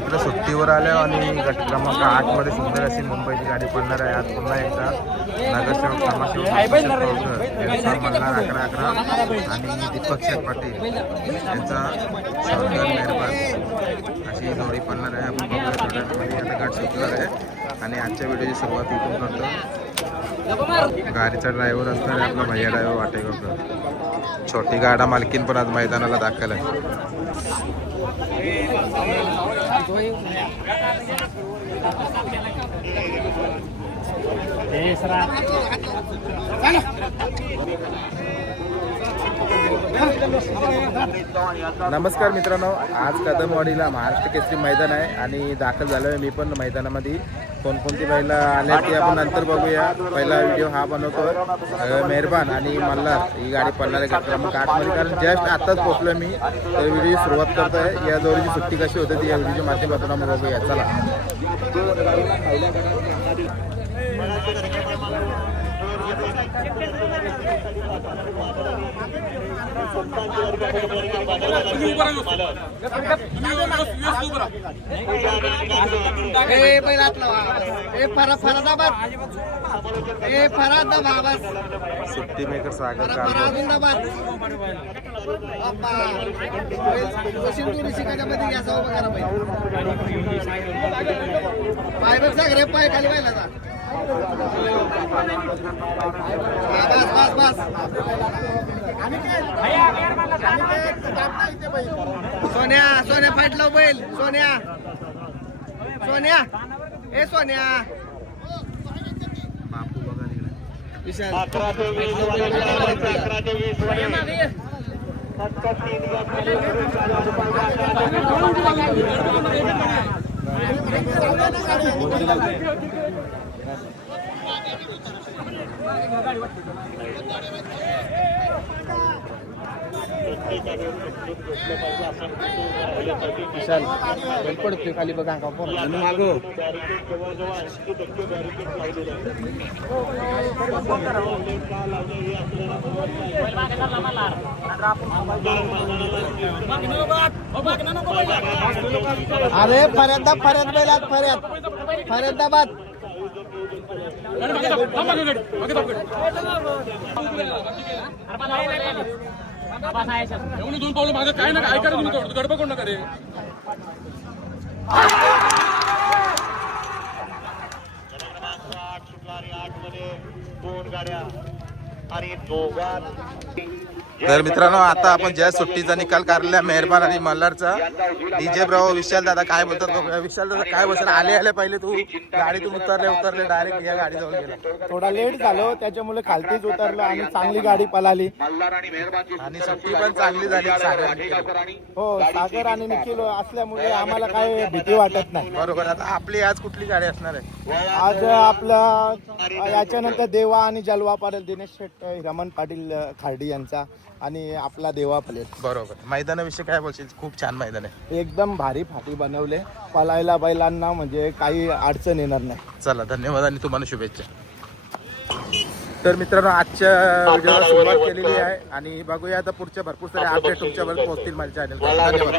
इकडे सुट्टीवर आलो आणि गट क्रमांक 8 मध्ये सुंदर अशी मुंबईची गाडी पडणार आहे. आज पुन्हा एकदा नगरसेवक समाजसेवक मल्हार 11-11 आणि दीपक शेठ पाटील यांचा शानदार मेहरबान अशी जोडी पडणार आहे. आपण बघूया थोड्या वेळामध्ये आता गाठ सुटणार आहे आणि आजच्या व्हिडिओची सुरुवात इथून करतो. गाडीचा ड्रायव्हर असणार आहे आपला भैया ड्रायव्हर वाटेगावकर. छोटी गाडा मालकीन पण आज मैदानाला दाखल आहे. नमस्कार मित्रांनो, आज कदमवाडीला महाराष्ट्र केसरी मैदान आहे आणि दाखल झालो आहे मी पण मैदानामध्ये. कोणकोणती बैल आले ते आपण नंतर बघूया. पहिला व्हिडिओ हा बनवतो. मेहरबान आणि मल्हार ही गाडी पडणार आहे क्रमांक 8 मध्ये, कारण जस्ट आताच पोहोचलो मी. तर व्हिडिओची सुरुवात करतो आहे. या जोडीची सुट्टी कशी होते ती या व्हिडिओच्या माध्यमातून आपण बघूया. चला. सुट्टी मेकर सागर पाय खाली पाहिला. सोन्या सोन्या फाटलो बैल. सोन्या सोन्या ए सोन्या विशाल विशाल पडतोय खाली बघा का मागो. अरे फर्याद बैलात फर्यादाबाद दोन पावलं माझं काय ना काय करा तुम्ही गडबड कोण नका रे. तर मित्रांनो, आता आपण ज्या सुट्टीचा निकाल काढला मेहरबान आणि मल्हारचा. डीजे ब्रावो विशाल दादा काय बोलतात बघूया. विशाल दादा काय बोलतात. आले पहिले तू गाडीतून उतरले डायरेक्ट या गाडी जाऊन गेला. थोडा लेट झालो त्याच्यामुळे खालतीच उतरलं आणि चांगली गाडी पळाली आणि सुट्टी पण चांगली झाली. हो, सागर आणि निखिल असल्यामुळे आम्हाला काय भीती वाटत नाही. बरोबर. आता आपली आज कुठली गाडी असणार आहे. आज आपला याच्यानंतर देवा आणि जलवा पडेल. दिनेश शेट रमण पाटील खार्डी यांचा आणि आपला देवा पडेल. बरोबर. मैदानाविषयी काय बोलशील. खूप छान मैदान आहे. एकदम भारी फाटी बनवले. पळायला बैलांना म्हणजे काही अडचण येणार नाही. चला, धन्यवाद आणि तुम्हाला शुभेच्छा. तर मित्रांनो, आजच्या व्हिडिओला सुरुवात केलेली आहे आणि बघूया आता पुढच्या भरपूर सारे अपडेट तुमच्यापर्यंत पोहोचतील माझ्या चॅनलवर. धन्यवाद.